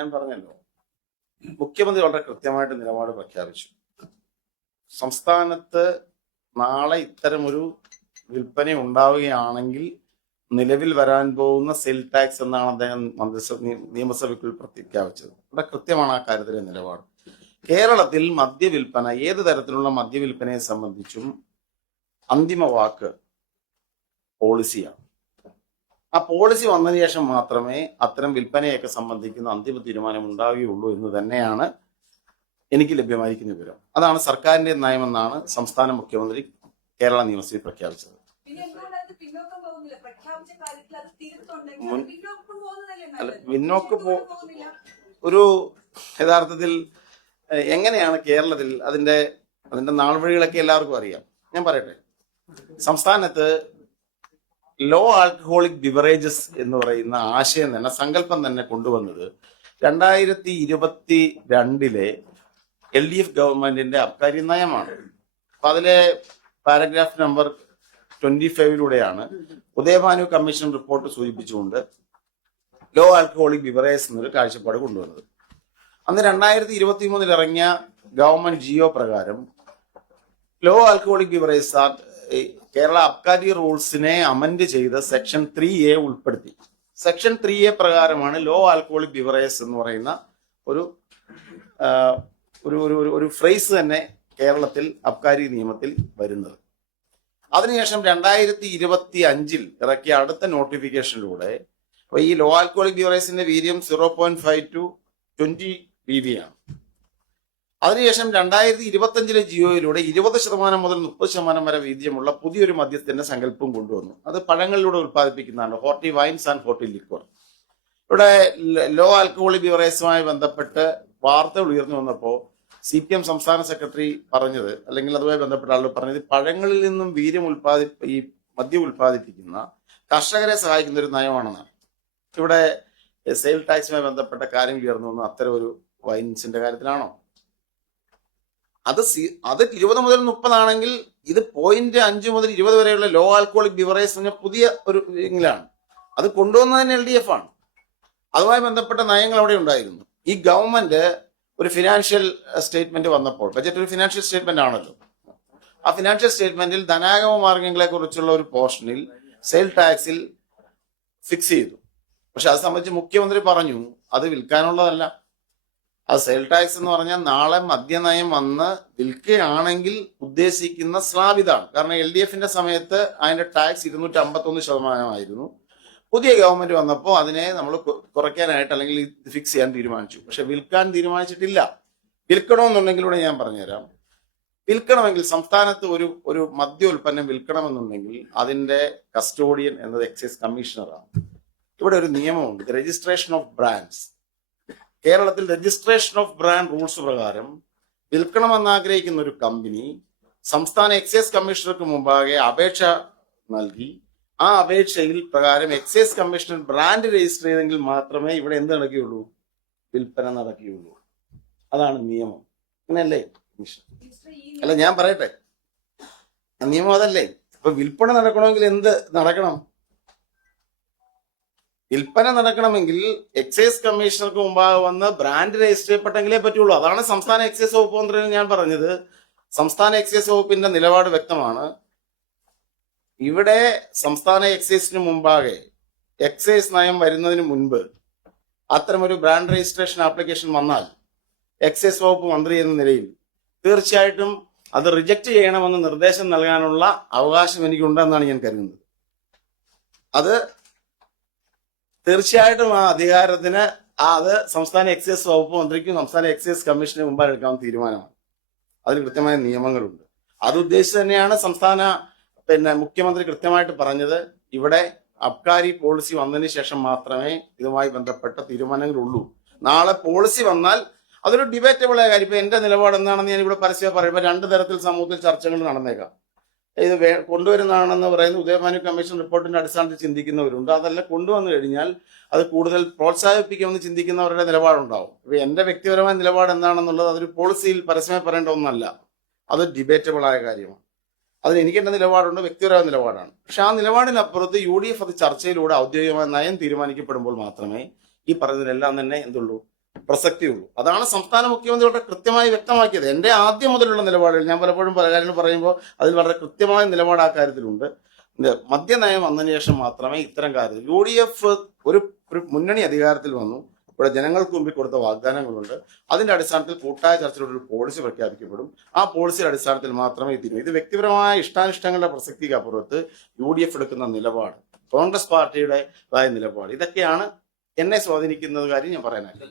ഞാൻ പറഞ്ഞല്ലോ, മുഖ്യമന്ത്രി വളരെ കൃത്യമായിട്ട് നിലപാട് പ്രഖ്യാപിച്ചു. സംസ്ഥാനത്ത് നാളെ ഇത്തരമൊരു വിൽപ്പന ഉണ്ടാവുകയാണെങ്കിൽ നിലവിൽ വരാൻ പോകുന്ന സെൽ ടാക്സ് എന്നാണ് അദ്ദേഹം നിയമസഭയ്ക്കുள் പ്രഖ്യാപിച്ചത്. ഇവിടെ കൃത്യമാണ് ആ കാര്യത്തിലെ നിലപാട്. കേരളത്തിൽ മദ്യവിൽപ്പന, ഏത് തരത്തിലുള്ള മദ്യവിൽപ്പനയെ സംബന്ധിച്ചും അന്തിമ വാക്ക് പോളിസിയാണ്. ആ പോളിസി വന്നതിന് ശേഷം മാത്രമേ അത്തരം വിൽപ്പനയൊക്കെ സംബന്ധിക്കുന്ന അന്തിമ തീരുമാനം ഉണ്ടാവുകയുള്ളൂ എന്ന് തന്നെയാണ് എനിക്ക് ലഭ്യമായിരിക്കുന്ന വിവരം. അതാണ് സർക്കാരിന്റെ നയമെന്നാണ് സംസ്ഥാന മുഖ്യമന്ത്രി കേരള നിയമസഭയിൽ പ്രഖ്യാപിച്ചത്. ഒരു യഥാർത്ഥത്തിൽ എങ്ങനെയാണ് കേരളത്തിൽ അതിന്റെ നാൾവഴികളൊക്കെ എല്ലാവർക്കും അറിയാം. ഞാൻ പറയട്ടെ, സംസ്ഥാനത്ത് ലോ ആൽക്കഹോളിക് ബിവറേജസ് എന്ന് പറയുന്ന ആശയം തന്നെ, സങ്കല്പം തന്നെ കൊണ്ടുവന്നത് 2022 LDF ഗവൺമെന്റിന്റെ അബ്കാരി നയമാണ്. അപ്പൊ അതിലെ paragraph number 25 Udayabhanu commission report സൂചിപ്പിച്ചുകൊണ്ട് ലോ ആൽക്കഹോളിക് ബിവറേജസ് എന്നൊരു കാഴ്ചപ്പാട് കൊണ്ടുവന്നത്. അന്ന് 2023 ഇറങ്ങിയ ഗവൺമെന്റ് ജിയോ പ്രകാരം low alcoholic beverages act Kerala Abkari റൂൾസിനെ അമെൻഡ് ചെയ്ത് സെക്ഷൻ 3A ഉൾപ്പെടുത്തി. സെക്ഷൻ 3A പ്രകാരമാണ് ലോ ആൽക്കഹോളിക് ബിവറേജസ് എന്ന് പറയുന്ന ഒരു ഫ്രേസ് തന്നെ കേരളത്തിൽ അബ്കാരി നിയമത്തിൽ വരുന്നത്. അതിനുശേഷം 2025 ഇറക്കിയ അടുത്ത നോട്ടിഫിക്കേഷനിലൂടെ ഈ ലോ ആൽക്കഹോളിക് ബിവറേജസിന്റെ വീര്യം 0.5 to 20 BV ആണ്. അതിനുശേഷം 2025 ജിയോയിലൂടെ 20% മുതൽ 30% വരെ വീര്യമുള്ള പുതിയൊരു മദ്യത്തിന്റെ സങ്കല്പം കൊണ്ടുവന്നു. അത് പഴങ്ങളിലൂടെ ഉത്പാദിപ്പിക്കുന്നതാണ്, horti wines and horti liquor. ഇവിടെ ലോ ആൽക്കഹോളിക് ബിവറേജസുമായി ബന്ധപ്പെട്ട് വാർത്തകൾ ഉയർന്നു വന്നപ്പോൾ CPM സംസ്ഥാന സെക്രട്ടറി പറഞ്ഞത്, അല്ലെങ്കിൽ അതുമായി ബന്ധപ്പെട്ട ആളുകൾ പറഞ്ഞത്, പഴങ്ങളിൽ നിന്നും ഈ മദ്യം ഉത്പാദിപ്പിക്കുന്ന കർഷകരെ സഹായിക്കുന്ന ഒരു നയമാണെന്നാണ്. ഇവിടെ സെയിൽ ടാക്സുമായി ബന്ധപ്പെട്ട കാര്യങ്ങൾ ഉയർന്നു വന്നു. അത്തരം ഒരു വൈൻസിന്റെ കാര്യത്തിലാണോ? അത് 20 മുതൽ 30 ആണെങ്കിൽ ഇത് 0.5 മുതൽ 20 വരെയുള്ള ലോ ആൽക്കഹോളിക് ബിവറേജ് പുതിയ ഒരു ഇംഗ്ലാണ്. അത് കൊണ്ടുവന്നതിന് LDF ആണ്. അതുമായി ബന്ധപ്പെട്ട നയങ്ങൾ അവിടെ ഉണ്ടായിരുന്നു. ഈ ഗവൺമെന്റ് ഒരു ഫിനാൻഷ്യൽ സ്റ്റേറ്റ്മെന്റ് വന്നപ്പോൾ, ബജറ്റ് ഒരു ഫിനാൻഷ്യൽ സ്റ്റേറ്റ്മെന്റ് ആണല്ലോ, ആ ഫിനാൻഷ്യൽ സ്റ്റേറ്റ്മെന്റിൽ ധനാഗമ മാർഗങ്ങളെ കുറിച്ചുള്ള ഒരു പോർഷനിൽ സെയിൽ ടാക്സിൽ ഫിക്സ് ചെയ്തു. പക്ഷെ അത് സംബന്ധിച്ച് മുഖ്യമന്ത്രി പറഞ്ഞു അത് വിൽക്കാനുള്ളതല്ല. അത് സെയിൽ ടാക്സ് എന്ന് പറഞ്ഞാൽ നാളെ മദ്യനയം വന്ന് വിൽക്കുകയാണെങ്കിൽ ഉദ്ദേശിക്കുന്ന സ്ലാബ് ഇതാണ്. കാരണം LDFന്റെ സമയത്ത് അതിന്റെ ടാക്സ് 251% പുതിയ ഗവൺമെന്റ് വന്നപ്പോൾ അതിനെ നമ്മൾ കുറയ്ക്കാനായിട്ട് അല്ലെങ്കിൽ ഫിക്സ് ചെയ്യാൻ തീരുമാനിച്ചു. പക്ഷെ വിൽക്കാൻ തീരുമാനിച്ചിട്ടില്ല. വിൽക്കണമെന്നുണ്ടെങ്കിൽ ഇവിടെ ഞാൻ പറഞ്ഞുതരാം. വിൽക്കണമെങ്കിൽ സംസ്ഥാനത്ത് ഒരു മദ്യ ഉൽപ്പന്നം വിൽക്കണമെന്നുണ്ടെങ്കിൽ അതിന്റെ കസ്റ്റോഡിയൻ എന്നത് എക്സൈസ് കമ്മീഷണറാണ്. ഇവിടെ ഒരു നിയമമുണ്ട്, രജിസ്ട്രേഷൻ ഓഫ് ബ്രാൻഡ്സ്. കേരളത്തിൽ രജിസ്ട്രേഷൻ ഓഫ് ബ്രാൻഡ് റൂൾസ് പ്രകാരം വിൽക്കണമെന്ന് ആഗ്രഹിക്കുന്ന ഒരു കമ്പനി സംസ്ഥാന എക്സൈസ് കമ്മീഷണർക്ക് മുമ്പാകെ അപേക്ഷ നൽകി, ആ അപേക്ഷയിൽ പ്രകാരം എക്സൈസ് കമ്മീഷണർ ബ്രാൻഡ് രജിസ്റ്റർ ചെയ്തെങ്കിൽ മാത്രമേ ഇവിടെ എന്ത് നടക്കുകയുള്ളൂ? വിൽപ്പന നടക്കുകയുള്ളൂ. അതാണ് നിയമം. അങ്ങനെയല്ലേ? അല്ല, ഞാൻ പറയട്ടെ, നിയമം അതല്ലേ? അപ്പൊ വിൽപ്പന നടക്കണമെങ്കിൽ എന്ത് നടക്കണം? വിൽപ്പന നടക്കണമെങ്കിൽ എക്സൈസ് കമ്മീഷണർക്ക് മുമ്പാകെ വന്ന് ബ്രാൻഡ് രജിസ്റ്റർ ചെയ്യപ്പെട്ടെങ്കിലേ പറ്റുള്ളൂ. അതാണ് സംസ്ഥാന എക്സൈസ് വകുപ്പ് മന്ത്രി ഞാൻ പറഞ്ഞത്. സംസ്ഥാന എക്സൈസ് വകുപ്പിന്റെ നിലപാട് വ്യക്തമാണ്. ഇവിടെ സംസ്ഥാന എക്സൈസിന് മുമ്പാകെ എക്സൈസ് നയം വരുന്നതിന് മുൻപ് അത്തരമൊരു ബ്രാൻഡ് രജിസ്ട്രേഷൻ ആപ്ലിക്കേഷൻ വന്നാൽ എക്സൈസ് വകുപ്പ് മന്ത്രി എന്ന നിലയിൽ തീർച്ചയായിട്ടും അത് റിജക്ട് ചെയ്യണമെന്ന് നിർദ്ദേശം നൽകാനുള്ള അവകാശം എനിക്കുണ്ടെന്നാണ് ഞാൻ കരുതുന്നത്. അത് തീർച്ചയായിട്ടും ആ അധികാരത്തിന് അത് സംസ്ഥാന എക്സൈസ് വകുപ്പ് മന്ത്രിക്കും സംസ്ഥാന എക്സൈസ് കമ്മീഷന് മുമ്പായി എടുക്കാവുന്ന തീരുമാനമാണ്. അതിന് കൃത്യമായ നിയമങ്ങളുണ്ട്. അത് ഉദ്ദേശിച്ച് തന്നെയാണ് സംസ്ഥാന മുഖ്യമന്ത്രി കൃത്യമായിട്ട് പറഞ്ഞത്. ഇവിടെ അബ്കാരി പോളിസി വന്നതിന് ശേഷം മാത്രമേ ഇതുമായി ബന്ധപ്പെട്ട തീരുമാനങ്ങളുള്ളൂ. നാളെ പോളിസി വന്നാൽ അതൊരു ഡിബേറ്റബിൾ ആയ കാര്യം. ഇപ്പൊ എന്റെ നിലപാട് എന്താണെന്ന് ഞാൻ ഇവിടെ പരസ്യം പറയുമ്പോൾ 2 തരത്തിൽ സമൂഹത്തിൽ ചർച്ചകൾ നടന്നേക്കാം. ഇത് കൊണ്ടുവരുന്നതാണെന്ന് പറയുന്നത് ഉദയഭാനു കമ്മീഷൻ റിപ്പോർട്ടിന്റെ അടിസ്ഥാനത്തിൽ ചിന്തിക്കുന്നവരുണ്ട്. അതല്ല, കൊണ്ടുവന്നു കഴിഞ്ഞാൽ അത് കൂടുതൽ പ്രോത്സാഹിപ്പിക്കുമെന്ന് ചിന്തിക്കുന്നവരുടെ നിലപാടുണ്ടാവും. ഇപ്പൊ എന്റെ വ്യക്തിപരമായ നിലപാട് എന്താണെന്നുള്ളത് അതൊരു പോളിസിയിൽ പരസ്യമായി പറയേണ്ട ഒന്നല്ല. അത് ഡിബേറ്റബിൾ ആയ കാര്യമാണ്. അതിന് എനിക്ക് എന്റെ നിലപാടുണ്ട്, വ്യക്തിപരമായ നിലപാടാണ്. പക്ഷെ ആ നിലപാടിനപ്പുറത്ത് UDF അത് ചർച്ചയിലൂടെ ഔദ്യോഗികമായ നയം തീരുമാനിക്കപ്പെടുമ്പോൾ മാത്രമേ ഈ പറയുന്നതിലെല്ലാം തന്നെ എന്തുള്ളൂ, പ്രസക്തിയുള്ളൂ. അതാണ് സംസ്ഥാന മുഖ്യമന്ത്രിയുടെ കൃത്യമായി വ്യക്തമാക്കിയത്. എൻ്റെ ആദ്യം മുതലുള്ള നിലപാടുകൾ, ഞാൻ പലപ്പോഴും പല കാര്യങ്ങൾ പറയുമ്പോൾ അതിൽ വളരെ കൃത്യമായ നിലപാട് ആ കാര്യത്തിലുണ്ട്. മദ്യനയം വന്നതിന് ശേഷം മാത്രമേ ഇത്തരം കാര്യത്തിൽ UDF ഒരു മുന്നണി അധികാരത്തിൽ വന്നു. ഇവിടെ ജനങ്ങൾക്ക് മുമ്പിൽ കൊടുത്ത വാഗ്ദാനങ്ങളുണ്ട്. അതിന്റെ അടിസ്ഥാനത്തിൽ കൂട്ടായ ചർച്ചയിലൂടെ ഒരു പോളിസി പ്രഖ്യാപിക്കപ്പെടും. ആ പോളിസിയുടെ അടിസ്ഥാനത്തിൽ മാത്രമേ തീരുമാനം. ഇത് വ്യക്തിപരമായ ഇഷ്ടാനിഷ്ടങ്ങളുടെ പ്രസക്തിക്ക് അപ്പുറത്ത് UDF എടുക്കുന്ന നിലപാട്, കോൺഗ്രസ് പാർട്ടിയുടെ നിലപാട്, ഇതൊക്കെയാണ് എന്നെ സ്വാധീനിക്കുന്ന കാര്യം ഞാൻ പറയാനായിട്ട്.